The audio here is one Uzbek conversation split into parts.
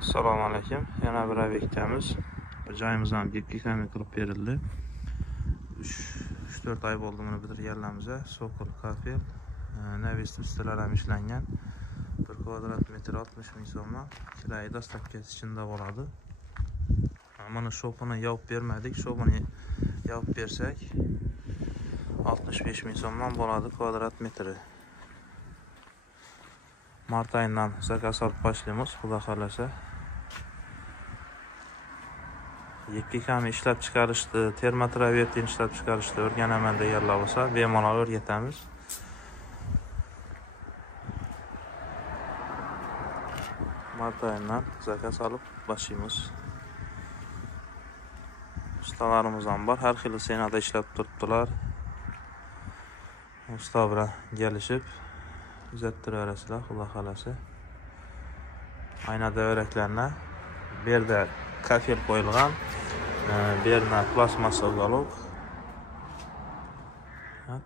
Assalomu alaykum. Yana bir obyektimiz. Bu joyimiz ham gepga qilib berildi. 3-4 oy bo'ldi buni bitirganlarimiz. Sokol kafe, Nevis ustalar ham ishlangan. 1 kvadrat metr 60 ming so'mdan kirayi dostavkasi ichida bo'ladi. Mana shopini yopib bermadik. Shopini yopib bersak 65 ming so'mdan bo'ladi kvadrat metri. Mart oyidan zakaz olib boshlaymiz, xudo xolasa. Yakka kam ishlab chiqarishdi, termotravertin ishlab chiqarishdi o'rganaman deganlar bo'lsa, bemalol o'rgatamiz. Mart oyidan zakaz olib boshlaymiz. Ustalarimiz ham bor, har xil senada ishlab turibdilar. Usta bilan kelishib uzattirasizlar, xudo xolasa. Ayna davraklarni bu yerda kafel qo'yilgan, bu yerda plastmassa uголок.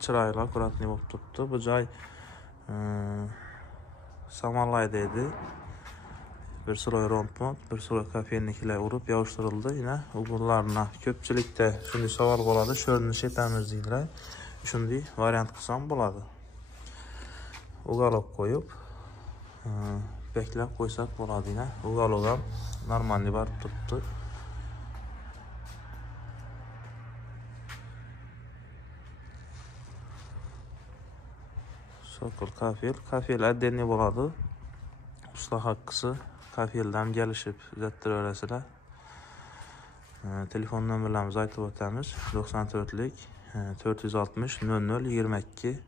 Chiroyli, akkuratli bo'lib turibdi. Bu joy Samarlay deydi. Bir sloy rompont, bir sloy kafelnikilar urib yopishtirildi. Yine uğurlarına ko'pchilikda shunday savol bo'ladi, sho'rni etamiz deydilar. Shunday variant qilsam bo'ladi. Uголок qo'yib beklab qo'ysak bo'ladi. Yine uголок ham normalniy borib turibdi. Sokol kafel отдельный bo'ladi. Usta haqqisi kafeldan kelishib uzattirasizlar. Telefon nomerlarimizni aytib o'tamiz. 94lik 460 00 22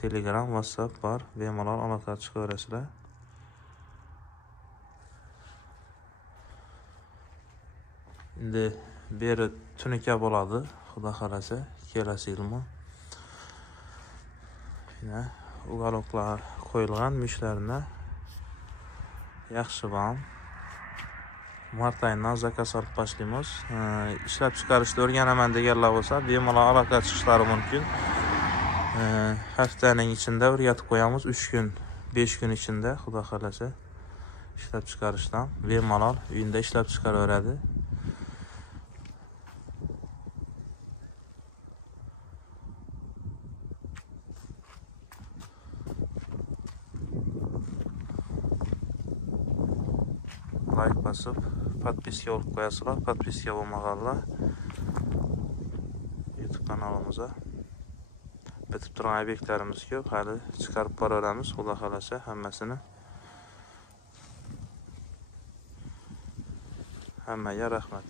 Telegram, WhatsApp bor. Bemalol aloqa chiqarasizlar. Endi beri tunuka bo'ladi, xudo xolasa, kelasi yilmi. Yine uголокlar qo'yilgan mishlarni yaxshi ham. Mart oyidan zakaz olib boshlaymiz. Ishlab chiqarishni o'rganaman deganlar bo'lsa, bemalol aloqa chiqishlari mumkin. Haftaning ichida o'rgatib qo'yamiz, 3 kun, 5 kun ichida, xudo xolasa, ishlab chiqarishdan bemalol uyda ishlab chiqaraveradi. Like basıp podpiska olib qo'yasizlar. Podpiska bo'lmaganlar YouTube kanalımıza. Bitib turgan obyektlarimiz ko'p, hali chiqarib boraveramiz, xudo xolasa, hammasini. Hammaga rahmat.